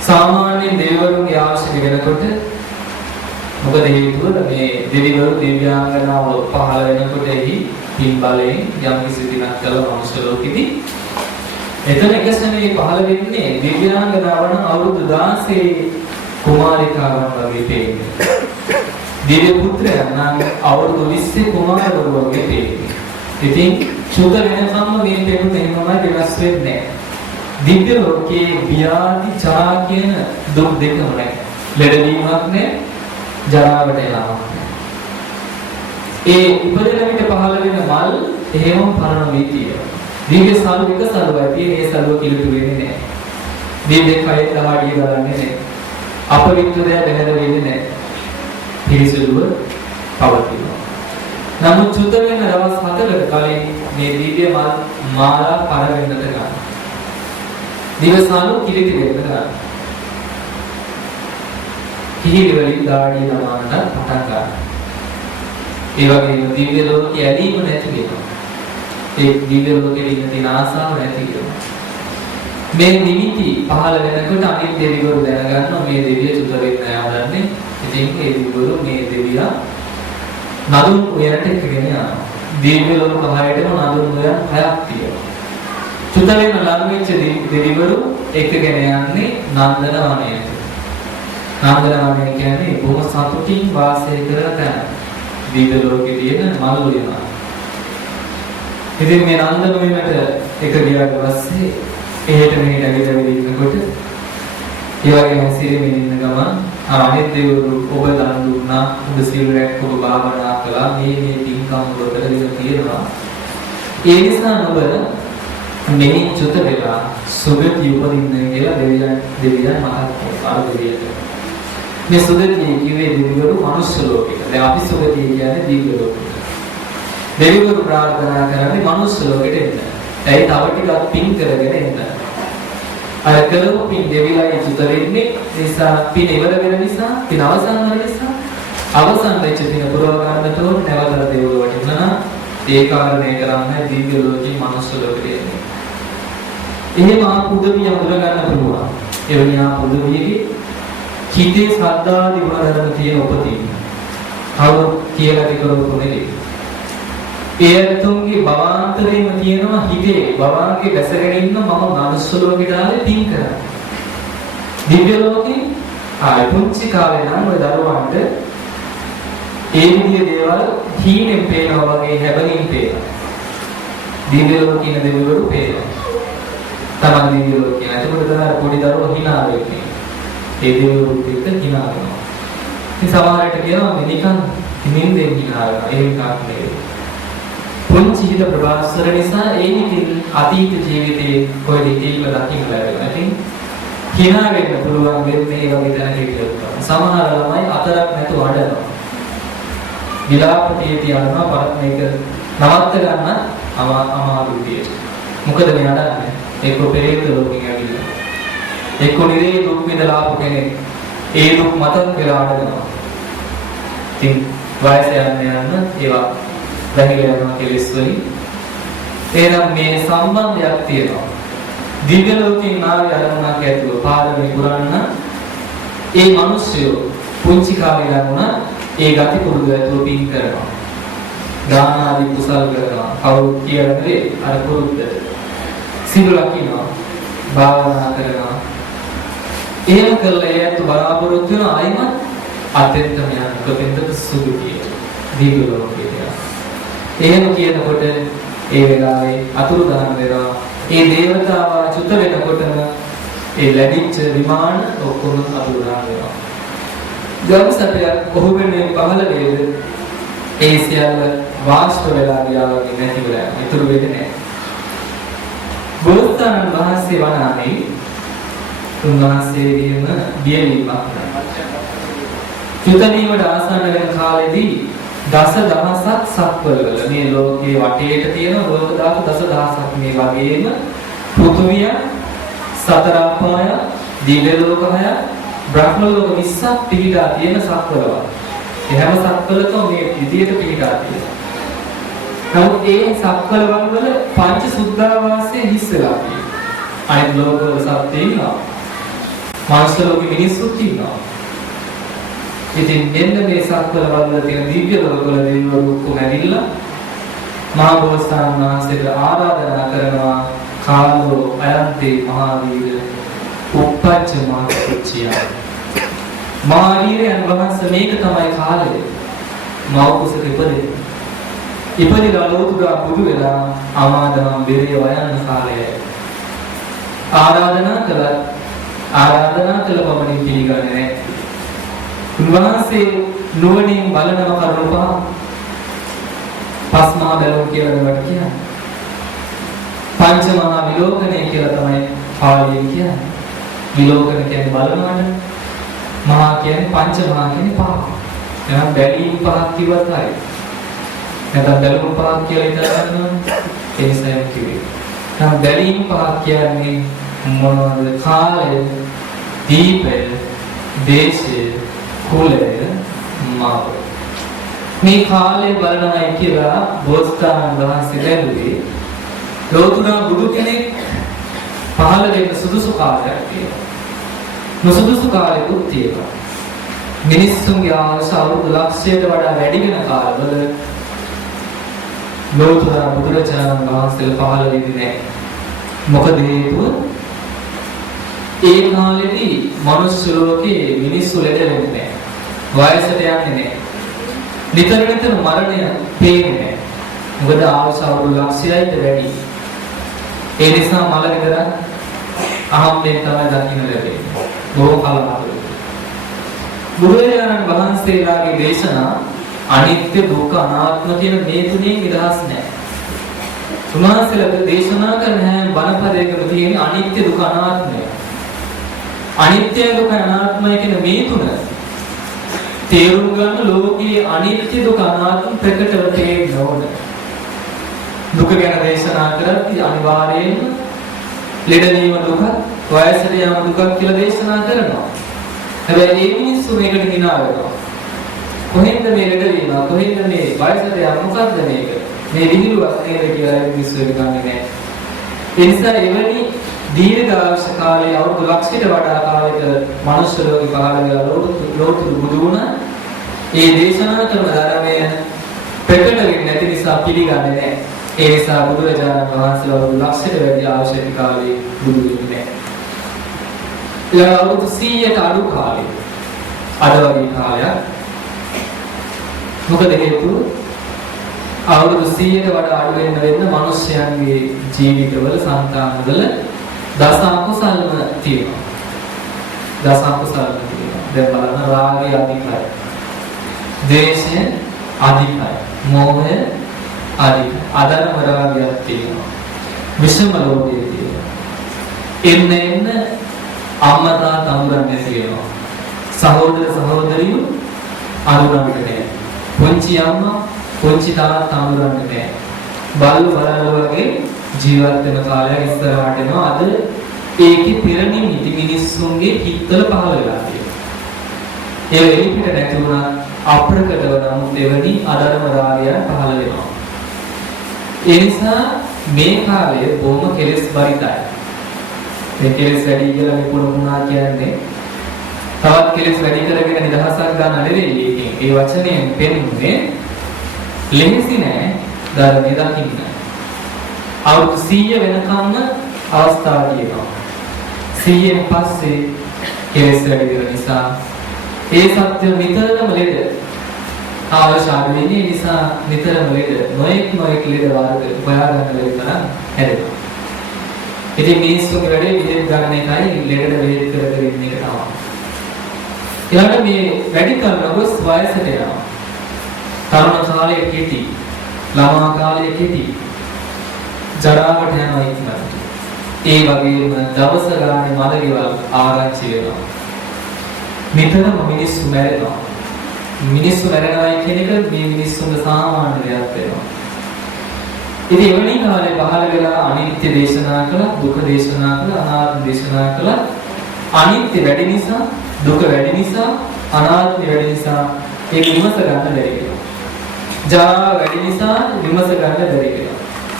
සාමාන්‍යයෙන් දෙවිවරුන්ගේ ආශ්‍රය වෙනකොට මොකද හේතුව මේ දෙවිවරු දිව්‍යාංගනාවල පහළ වෙනකොට එහි පින් බලයෙන් යම් කිසි දිනක් කළ මනුෂ්‍ය ලෝකෙදී එතන එක සැනේ පහළ වෙන්නේ දිව්‍යාංගනාවන් අවුරුදු 16 කුමාරිකාවන් වගේ පේන්නේ. දිව්‍ය පුත්‍රයන් නම් අවුරුදු 20 කුමාරවරු වගේ පේන්නේ. ඉතින් සුද වෙනකම්ම මේ පෙනුනේ එහෙමමයි වෙනස් වෙන්නේ. දිව්‍ය ලෝකයේ ව්‍යාධි ජරා කියන දුක් දෙකම නැහැ. ලෙඩවීමක් නැහැ, ජරාවට යනවා. ඒ ඉපදෙන විට පහළ වෙන මල් එහෙම පරණ වීතිය. දිව්‍ය සල්ව එක සල්වයි තියෙන ඒ සල්ව කිලුට වෙන්නේ නැහැ. දිව්‍ය කය දහඩිය ගලන්නේ නැහැ. අපවිත්‍ර දෙයක් බැහැර වෙන්නේ නැහැ. පිරිසුදුව පවතිනවා. නමුත් සුද්ධ වෙන දවස් 4කට කලින් මේ දිව්‍ය මල් මාලා පර වෙන්නට ගන්නවා. දිවසාලු කිලිටි වෙන්න ගන්නවා. කිහිලි වලින් දාඩිය නමන්න පටන් ගන්නවා. ඒ වගේම දිව්‍ය ලෝකයේ ඇලීම නැති වෙනවා. ඒ දිව්‍ය ලෝකයේ ඉන්න තියෙන ආසාව නැති වෙනවා. මේ නිමිති පහළ වෙනකොට අනිත් දෙවිවරු දැනගන්නවා මේ දෙවිය සුද්ධ වෙන්න යවන්නේ. ඉතින් ඒ දෙවිවරු මේ දෙවියා නදුන් උයරට එක්කගෙන යනවා. දිව්‍ය ලෝක 6ටම නදුන් උයන් 6ක් තියෙනවා. සුද්ධ වෙන්න ලඟ වෙච්ච දෙවිවරු එක්කගෙන යන්නේ නන්දන වනයට. නන්දන වනය කියන්නේ බොහොම සතුටින් වාසය කරන තැන. දිව්‍ය ලෝකයේ තියෙන මල් උයනවා. ඉතින් මේ නන්දන උයනට එක ගියාට පස්සේ එහෙට මෙහෙට ඇවිදවිද ඉන්නකොට ඒ වගේම සිරිමින් ඉන්න ගමන් අනිත් දෙවිවරු ඔබ දන් දුන්නා, ඔබ සීල රැක්, ඔබ භාවනා කළා, මේ පින්කම් වල කරගෙන තියෙනවා. ඒ නිසා ඔබ මෙහි චුත වෙලා සුගතිය උපදින්න කියලා දෙවියන් මතක් කරනවා දෙවියන්ට. මේ සුගතිය කිව්වේ දෙවිවරු මනුෂ්‍ය ලෝකෙට. දැන් අපි සුගතිය කියන්නේ දිව්‍ය ලෝකෙට. දෙවිවරු ප්‍රාර්ථනා කරන්නේ මනුෂ්‍ය ලෝකෙට එන්න. ඇයි තව ටිකක් පින් කරගෙන එන්න. අර කරපු පින් දෙවිලා චුත වෙන්නේ නිසා පින් ඉවර වෙන නිසා පින් අවසන් වෙන නිසා අවසන් වෙච්ච පින් පුරව ගන්නට ඕන නැවතලා දෙවිවරුන්ට එන්න. ඒ කාරණේ කරන්නේ දිව්‍ය ලෝකේ මනුෂ්‍ය ලෝකෙට එන්නේ. එහෙම ආපුදවිය හඳුන ගන්න පුළුවන්. එවැනි ආපුදවියගේ හිතේ ශ්‍රද්ධාදී ගුණ ධර්ම තියෙන උපතින්. කවුරු කියලා දෙකරොත් නෙවෙයි. එයතුන්ගේ භවාන්තරේම තියෙනවා හිතේ භවාංගේ දැසගෙන ඉන්න මම මනුස්ස ලෝකෙට ආවේ පින් කරා. දිව්‍ය ලෝකේ පුංචි කාලේ නම් ඔය දරුවන්ට ඒ විදිහේ දේවල් හීනෙන් පේනවා වගේ හැබලින් පේනවා. දිව්‍ය ලෝකේ ඉන්න දෙවිවරු පේනවා. තමන් දිව්‍ය ලෝකේ නැතිකොට තමයි පොඩි දරුවෝ hina වෙන්නේ. ඒ දෙවිවරුත් එක්ක hina වෙනවා. ඉතින් සමහරට කියනවා මේ නිකන් නිින්දෙන් hina වෙනවා. ඒ එකක් නෙවෙයි. පුංචි හිත ප්‍රබෝධසර නිසා ඒකෙන් අතීත ජීවිතේ කොහෙද ඉල්ල දකින්න ලැබෙනවා. ඉතින් hina වෙන්න පුළුවන් වෙන්නේ මේ වගේ දැනට ඉන්නවා. සමහර ළමයි අතරක් නැතුව අඬනවා. විලාපටේ තියනවා පරත් මේක නවත්ත ගන්න අමාරු විදියට. මොකද මේ අඬන්නේ? ඒක පෙරේත ලෝකෙන් ඇවිල්ලා. එක්ක නිරේ දුක් විඳලා ආපු කෙනෙක්. ඒ දුක් මතක් වෙලා අඬනවා. ඉතින් වයස යන ඒවා වැහිලා යනවා කෙලෙස් වලින්. එහෙනම් මේ සම්බන්ධයක් තියෙනවා. දිව්‍ය ලෝකෙන් ආවේ අරමුණක් ඇතුව පාරමී පුරන්න ඒ මිනිස්සු පුංචි කාලේ ලැබුණා ඒ ගති පුරුදු ඇතුව පින් කරනවා. දාන ආදී කුසල් කරනවා. කවුරුත් කියන්නේ අර පුරුද්ද. සිල් ලකිනවා. භාවනා කරනවා. එහෙම කළා ඒත් බලාපොරොත්තු වෙන අයමත් අතෙන්ටම යන කොතෙන්ද සුදුකිය. දිව්‍ය ලෝකේ. එහෙම කියනකොට ඒ වෙලාවේ අතුරුදහන් වෙනවා. ඒ දේවතාවා චුත වෙනකොටම ඒ ලැබිච්ච විමාන ඔක්කොම අතුරුදහන් වෙනවා. ජවසතයක් කොහොම වෙන්නේ පහළ වේද ඒ සියල්ල වාස්ත වෙලා ගියා වගේ නැති වෙලා ඉතුරු වෙන්නේ නැහැ. බෝසතාණන් වහන්සේ වනාමේ උන්වහන්සේගේම බියවීමක්. චුතනීමට ආසන්න වෙන කාලෙදී දසදහසක් සක්වලවල මේ ලෝකේ වටේට තියෙන ලෝක ධාතු දසදහසක් මේ වගේම පෘථුවිය සතර අපාය දිව්‍ය ලෝක 6 බ්‍රහ්ම ලෝක 20ක් පිහිටා තියෙන සක්වලවල. ඒ හැම සක්වලකම මේ විදියට පිහිටා තියෙනවා. නමුත් ඒ සක්වලවල වල පංච සුද්ධාවාසයේ හිස් වෙලා තියෙනවා. අනිත් ලෝකවල සත්ත්වය ඉන්නවා. මානව ලෝකෙ මිනිස්සුත් ඉන්නවා. ඉතින් මෙන්න මේ සක්වල වල තියෙන දිව්‍ය ලෝකවල දෙවිවරු ඔක්කොම ඇවිල්ලා මහා බෝසතාණන් වහන්සේට ආරාධනා කරනවා කාලෝ අයන්තේ මහාවීර උප්පච්ච මාකුච්චියා. මහාවීරයන් වහන්සේ මේක තමයි කාලය. මෞකුසක ඉපදිලා ලෝතුරා බුදු වෙලා ආමාදනම් බෙරේ වයන් කාලයයි. ආරාධනා කළ පමණින් පිළිගන්නේ නැහැ. උන්වහන්සේ නුවණින් බලනව කරුණා පස්මා බැලුම් කියලා නමට කියන්නේ. පංච මහා විලෝකණය කියලා තමයි පාළියෙන් කියන්නේ. විලෝකණ කියන්නේ බලනවනේ. මහා කියන්නේ පංච මහා කියන්නේ පහ. එහෙනම් බැලීම් පහක් කිව්වත් හරියි. නැත්නම් බැලුම් පහක් කියලා හිතන්න ඒ නිසා කිව්වේ. නම් බැලීම් පහක් කියන්නේ මොනවද? කාලය, දීපය, දේශය, කුලය, මාව. මේ කාලය බලනයි කියලා බෝසතාණන් වහන්සේ දැරුවේ ලෝතුරා බුදු කෙනෙක් පහළ වෙන්න සුදුසු කාලයක් තියෙනවා. නොසුදුසු කාලෙකුත් තියෙනවා. මිනිස්සුන්ගේ ආයුෂ අවුරුදු ලක්ෂයට වඩා වැඩි වෙන කාලවල ලෝතුරා බුදුරජාණන් වහන්සේ පහළ වෙන්නේ නැහැ. මොකද හේතුව? ඒ කාලෙදී මනුස්ස ලෝකේ මිනිස්සු ලෙඩ වෙන්නේ නැහැ. වයසට යන්නේ නැහැ. නිතර මරණය පේන්නේ නැහැ. මොකද ආයුෂ අවුරුදු ලක්ෂයයිද වැඩි. ඒ නිසා මල විතර අහම්බෙන් තමයි දකින්න ලැබෙන්නේ. බොහෝ කලකට. බුදුරජාණන් වහන්සේලාගේ දේශනා අනිත්‍ය දුක්ඛ අනාත්ම කියන මේ තුنين නිදහස් නැහැ. උන්වහන්සේලා දේශනා කරන හැම බණපදයකම තියෙන අනිත්‍ය දුක්ඛ අනාත්මය. අනිත්‍ය දුක්ඛ අනාත්මය කියන මේ තුන තේරුම් ගන්න ලෝකයේ අනිත්‍ය දුක්ඛ අනාත්ම ප්‍රකටව තේරෙන්න ඕන. දුක ගැන දේශනා කරද්දී අනිවාර්යයෙන්ම ලෙඩවීම දුක, වයසට යාම දුක කියලා දේශනා කරනවා. හැබැයි මේ මිනිස්සු මේකට hina වෙනවා. කොහෙන්ද මේ ලෙඩවීම? කොහෙන්ද මේ වයසට යාම? මොකද්ද මේක? මේ විහිළුවක් නේද කියලා මිනිස්සු හිතන්නේ නැහැ. ඒ නිසා එවැනි දීර්ඝ ආයුෂ කාලයේ අවුරුදු ලක්ෂයට වඩා කාලයක මනුෂ්‍ය ලෝකෙ පහළ වෙලා ලෝතුරු බුදු වුණා. ඒ දේශනා කරන ධර්මය ප්‍රකට වෙන්නේ නැති නිසා පිළිගන්නේ නැහැ. ඒ නිසා බුදුරජාණන් වහන්සේ අවුරුදු ලක්ෂයට වැඩි ආයුෂ කාලේ බුදු වෙන්නේ නැහැ. ඊළඟ අවුරුදු 100ට අඩු කාලේ අද වගේ කාලයක්. මොකද හේතුව? අවුරුදු 100ට වඩා අඩු වෙන්න මිනිස්යන්ගේ ජීවිතවල සංතානවල දස අකුසල්ම තියෙනවා. දස අකුසල්ම තියෙනවා. දැන් බලන්න රාගය අධිකයි. ද්වේෂය අධිකයි. මෝහය අධිකයි. අධර්ම රාගයක් තියෙනවා. විෂම ලෝභය තියෙනවා. එන්න අම්මා තාත්තා අඳුරන්නේ තියෙනවා. සහෝදර සහෝදරියෝ අඳුරන්නේ නැහැ. පුංචි අම්මා පුංචි තාත්තා අඳුරන්නේ නැහැ. බල්ලෝ බලලා වගේ ජීවත් වෙන කාලයක් ඉස්සරහට එනවා. අද ඒකේ පිරණින් ඉති මිනිස්සුන්ගේ හිතවල පහළ වෙලා තියෙනවා. ඒ එලිපිට නැති වුණා අප්‍රකටව නමුත් එවැනි අධර්ම රාගයන් පහළ වෙනවා. ඒ නිසා මේ කාලය බොහොම කෙලෙස් බරිතයි. මේ කෙලෙස් වැඩි කියලා මේ පුරුණා කියන්නේ තවත් කෙලෙස් වැඩි කරගෙන නිදහසක් ගන්න නෙවෙයි. ඒ වචනයෙන් පෙන්වන්නේ ලෙහෙසි නෑ ධර්මයේ දකින්න. අවුරුදු 100 වෙනකම්ම අවස්ථාව තියෙනවා. 100න් පස්සේ කෙලෙස් වැඩි වෙන නිසා ඒ සත්‍ය නිතරම ලෙඩ අවශ්‍ය වෙන්නේ නිසා නිතරම ලෙඩ නොඑක් ලෙඩ වර්ග හොයාගන්න ලෙඩ තරම් හැදෙනවා. ඉතින් මිනිස්සුන්ගේ වැඩේ විදෙත් ගන්න එකයි ලෙඩට වේද කර කර ඉන්න එක තමයි. ඊළඟට මේ වැඩි කරනකොස් වයසට යනවා. තරුණ කාලයේ කෙටි, ළමා කාලයේ කෙටි, ජරාවට යනවා ඉක්මනට. ඒ වගේම දවස ගානේ මලගෙවල් ආරංචි වෙනවා. නිතරම මිනිස්සු මැරෙනවා. මිනිස්සු මැරෙනවා කියන එක මේ මිනිස්සුන්ගේ සාමාන්‍ය දෙයක් වෙනවා. ඉතින් එවැනි කාලේ පහළ වෙලා අනිත්‍ය දේශනා කළා, දුක දේශනා කළා, අනාත්ම දේශනා කළා. අනිත්‍ය වැඩි නිසා, දුක වැඩි නිසා, අනාත්ම වැඩි නිසා ඒක විමස ගන්න බැරි වෙනවා. ජරා වැඩි නිසා විමස ගන්න බැරි වෙනවා.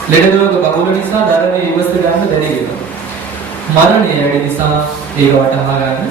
ලෙඩ රෝග බහුල නිසා ධර්මයේ විමස ගන්න බැරි වෙනවා. මරණය වැඩි නිසා ඒක වටහා ගන්න